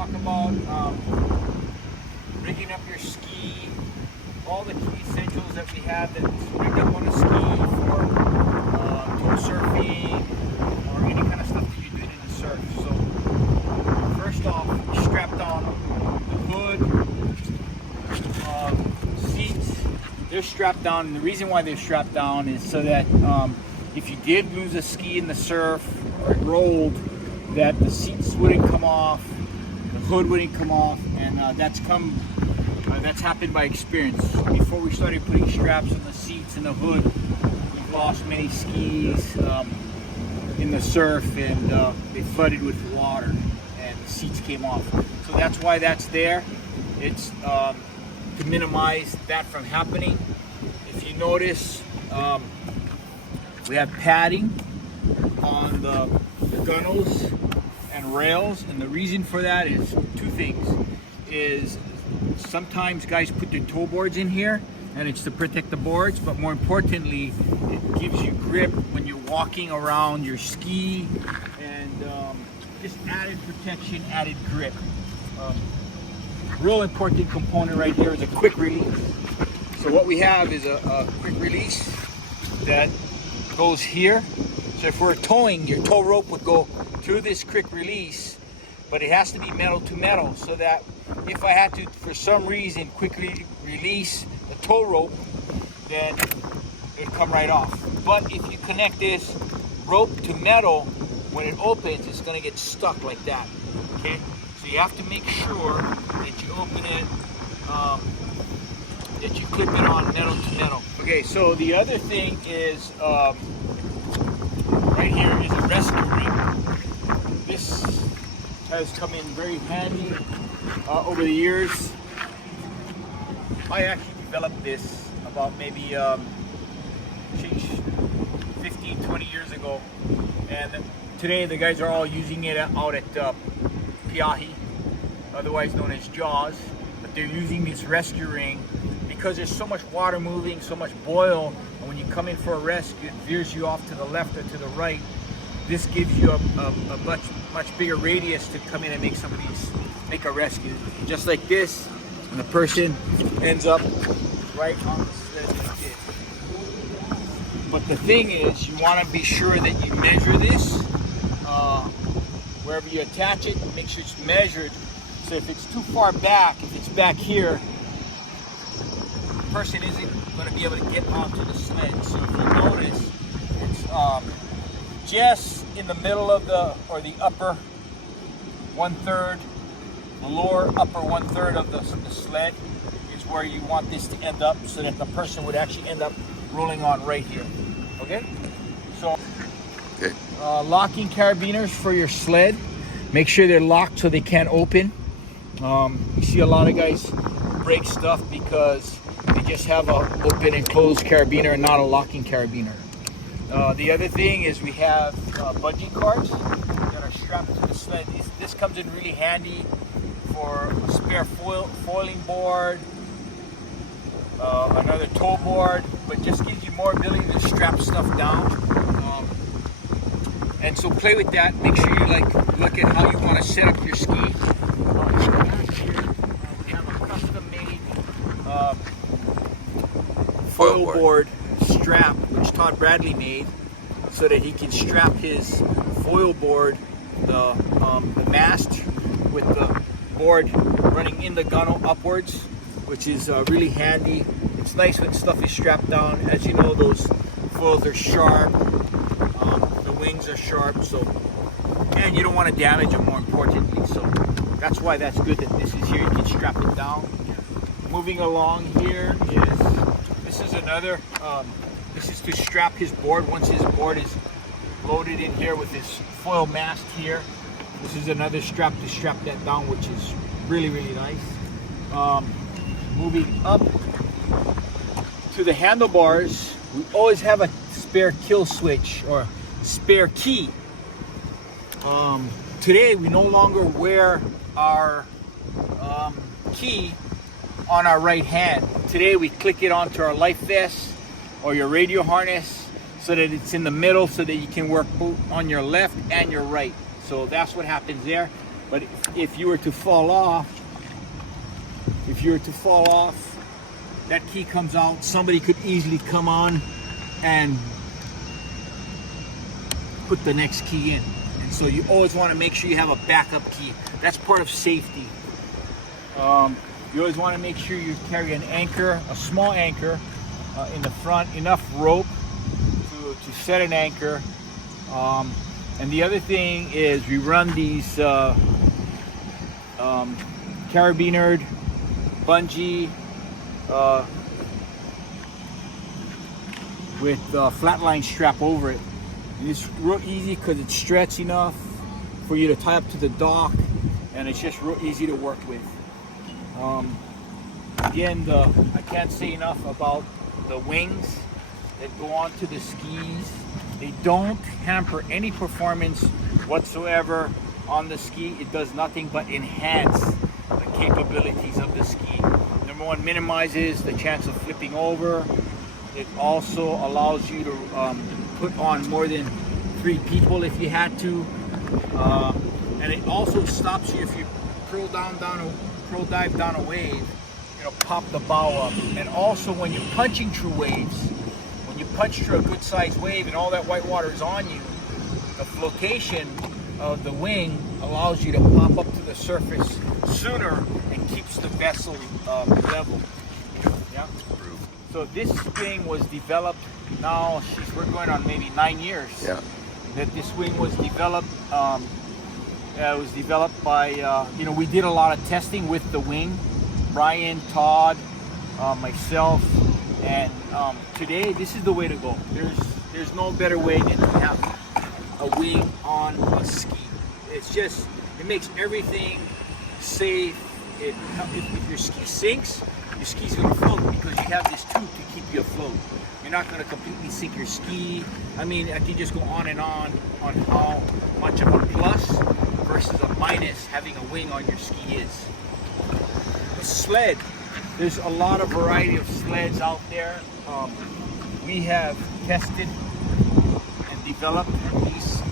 talk about rigging up your ski, all the key essentials that we have that's rigged up on a ski for toe surfing or any kind of stuff that you're doing in the surf. So first off, strapped on the hood, seats, they're strapped down, and the reason why they're strapped down is so that if you did lose a ski in the surf or it rolled, that the seats wouldn't come off, the hood wouldn't come off, and that's happened by experience. Before we started putting straps on the seats and the hood, we've lost many skis in the surf, and they flooded with water and the seats came off. So that's why that's there. It's to minimize that from happening. If you notice, we have padding on the gunnels and rails, and the reason for that is two things. Is sometimes guys put their toe boards in here, and it's to protect the boards, but more importantly, it gives you grip when you're walking around your ski, and just added protection, added grip. Real important component right here is a quick release. So what we have is a quick release that goes here. So if we're towing, your tow rope would go through this quick release, but it has to be metal to metal, so that if I had to, for some reason, quickly release the tow rope, then it'd come right off. But if you connect this rope to metal, when it opens, it's gonna get stuck like that, okay? So you have to make sure that you open it, that you clip it on metal to metal. Okay, so the other thing is, right here is a rescue ring. This has come in very handy over the years. I actually developed this about maybe 15, 20 years ago. And today the guys are all using it out at Piahi, otherwise known as Jaws. But they're using this rescue ring because there's so much water moving, so much boil, and when you come in for a rescue, it veers you off to the left or to the right. This gives you a much bigger radius to come in and make a rescue. Just like this, and the person ends up right on the sled like this. But the thing is, you want to be sure that you measure this. Wherever you attach it, make sure it's measured. So if it's too far back, if it's back here, the person isn't going to be able to get onto the sled. So if you notice, it's just in the middle of the upper 1/3, the lower upper 1/3 of the sled is where you want this to end up, so that the person would actually end up rolling on right here. Okay? So, okay. Locking carabiners for your sled. Make sure they're locked so they can't open. You see a lot of guys break stuff because they just have a open and closed carabiner and not a locking carabiner. The other thing is we have bungee cords that are strapped to the sled. This comes in really handy for a spare foiling board, another tow board, but just gives you more ability to strap stuff down. And so play with that. Make sure you look at how you want to set up your ski. We have a custom-made foil board strap, which Todd Bradley made, so that he can strap his foil board, the mast, with the board running in the gunnel upwards, which is really handy. It's nice when stuff is strapped down. As you know, those foils are sharp, the wings are sharp, so, and you don't want to damage them, more importantly. So that's why that's good that this is here. You can strap it down. Moving along here this is another. This is to strap his board once his board is loaded in here with his foil mast here. This is another strap to strap that down, which is really, really nice. Moving up to the handlebars, we always have a spare kill switch or spare key. Today we no longer wear our key on our right hand. Today we click it onto our life vest or your radio harness so that it's in the middle, so that you can work both on your left and your right. So that's what happens there. But if you were to fall off, that key comes out, somebody could easily come on and put the next key in. And so you always want to make sure you have a backup key. That's part of safety. You always want to make sure you carry an anchor, a small anchor in the front, enough rope to set an anchor. And the other thing is we run these carabinered bungee with flatline strap over it. And it's real easy because it's stretched enough for you to tie up to the dock, and it's just real easy to work with. Again, I can't say enough about the wings that go onto the skis. They don't hamper any performance whatsoever on the ski. It does nothing but enhance the capabilities of the ski. Number one, minimizes the chance of flipping over. It also allows you to put on more than 3 people if you had to. And it also stops you if you pro dive down a wave, pop the bow up. And also when you're punching through waves, when you punch through a good sized wave and all that white water is on you, the flotation of the wing allows you to pop up to the surface sooner and keeps the vessel level. Yeah. So this wing was developed, now we're going on maybe 9 years. Yeah. That this wing was developed. It was developed by, we did a lot of testing with the wing. Brian, Todd, myself, and today this is the way to go. There's no better way than to have a wing on a ski. It makes everything safe. If your ski sinks, your ski's gonna float because you have this tube to keep you afloat. You're not gonna completely sink your ski. I mean, I can just go on and on how much of a plus versus a minus having a wing on your ski is. The sled, there's a lot of variety of sleds out there. We have tested and developed these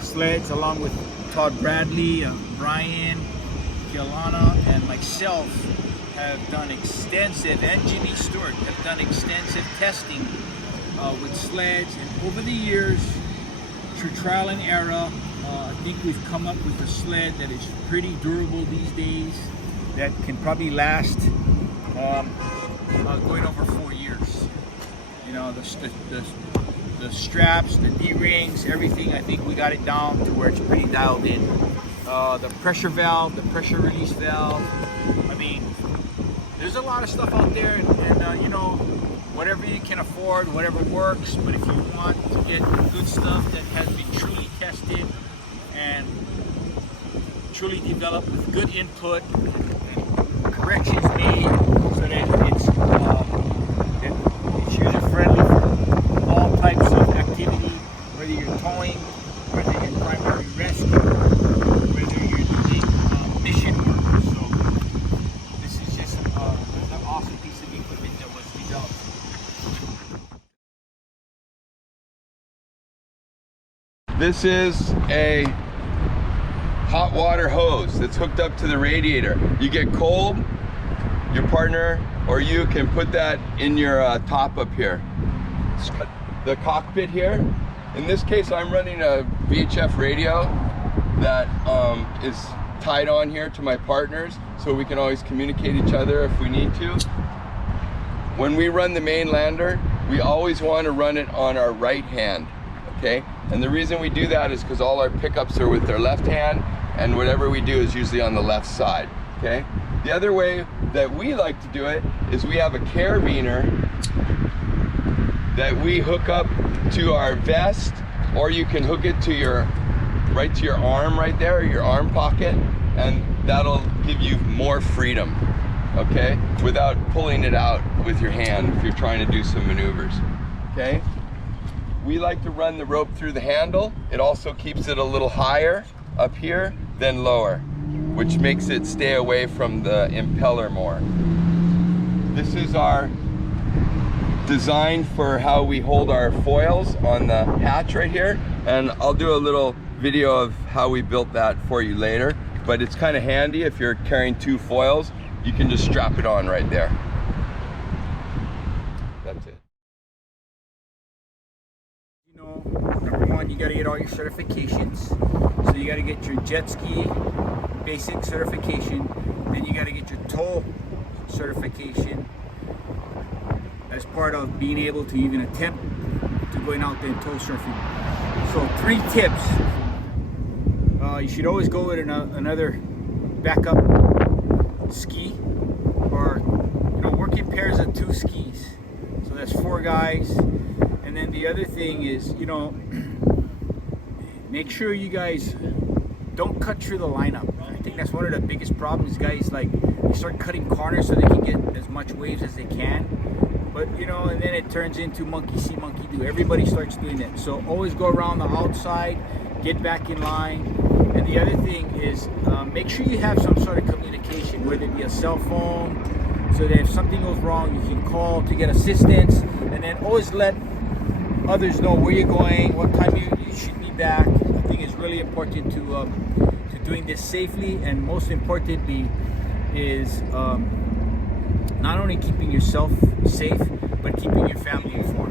sleds along with Todd Bradley, Brian, Kialana, and myself have done extensive, and Jimmy Stewart have done extensive testing with sleds. And over the years, through trial and error, I think we've come up with a sled that is pretty durable these days, that can probably last going over 4 years. The straps, the D-rings, everything, I think we got it down to where it's pretty dialed in. The pressure valve, the pressure release valve, I mean, there's a lot of stuff out there, and whatever you can afford, whatever works. But if you want to get good stuff that has been truly tested and truly developed with good input and corrections made so that it's user friendly for all types of activity, whether you're towing, whether you're primary rescue, whether you're doing mission work. So this is just an awesome piece of equipment that was developed. This is a hot water hose that's hooked up to the radiator. You get cold, your partner or you can put that in your top up here. The cockpit here. In this case, I'm running a VHF radio that is tied on here to my partners, so we can always communicate each other if we need to. When we run the main lander, we always want to run it on our right hand, okay? And the reason we do that is because all our pickups are with their left hand, and whatever we do is usually on the left side, okay? The other way that we like to do it is we have a carabiner that we hook up to our vest, or you can hook it to right to your arm right there, your arm pocket, and that'll give you more freedom, okay? Without pulling it out with your hand if you're trying to do some maneuvers, okay? We like to run the rope through the handle. It also keeps it a little higher up here than lower, which makes it stay away from the impeller more. This is our design for how we hold our foils on the hatch right here, and I'll do a little video of how we built that for you later, but it's kind of handy if you're carrying 2 foils. You can just strap it on right there. That's it. You know, number one, you got to get all your certifications. So you got to get your jet ski basic certification, then you got to get your tow certification as part of being able to even attempt to going out there and tow surfing. So 3 tips. You should always go with another backup ski, or work in pairs of 2 skis. So that's 4 guys. And then the other thing is, make sure you guys don't cut through the lineup. I think that's one of the biggest problems. Guys, like, they start cutting corners so they can get as much waves as they can. But and then it turns into monkey see, monkey do. Everybody starts doing that. So always go around the outside, get back in line. And the other thing is, make sure you have some sort of communication, whether it be a cell phone, so that if something goes wrong, you can call to get assistance. And then always let others know where you're going, what time you should be back. I think it's really important to doing this safely, and most importantly is not only keeping yourself safe, but keeping your family informed.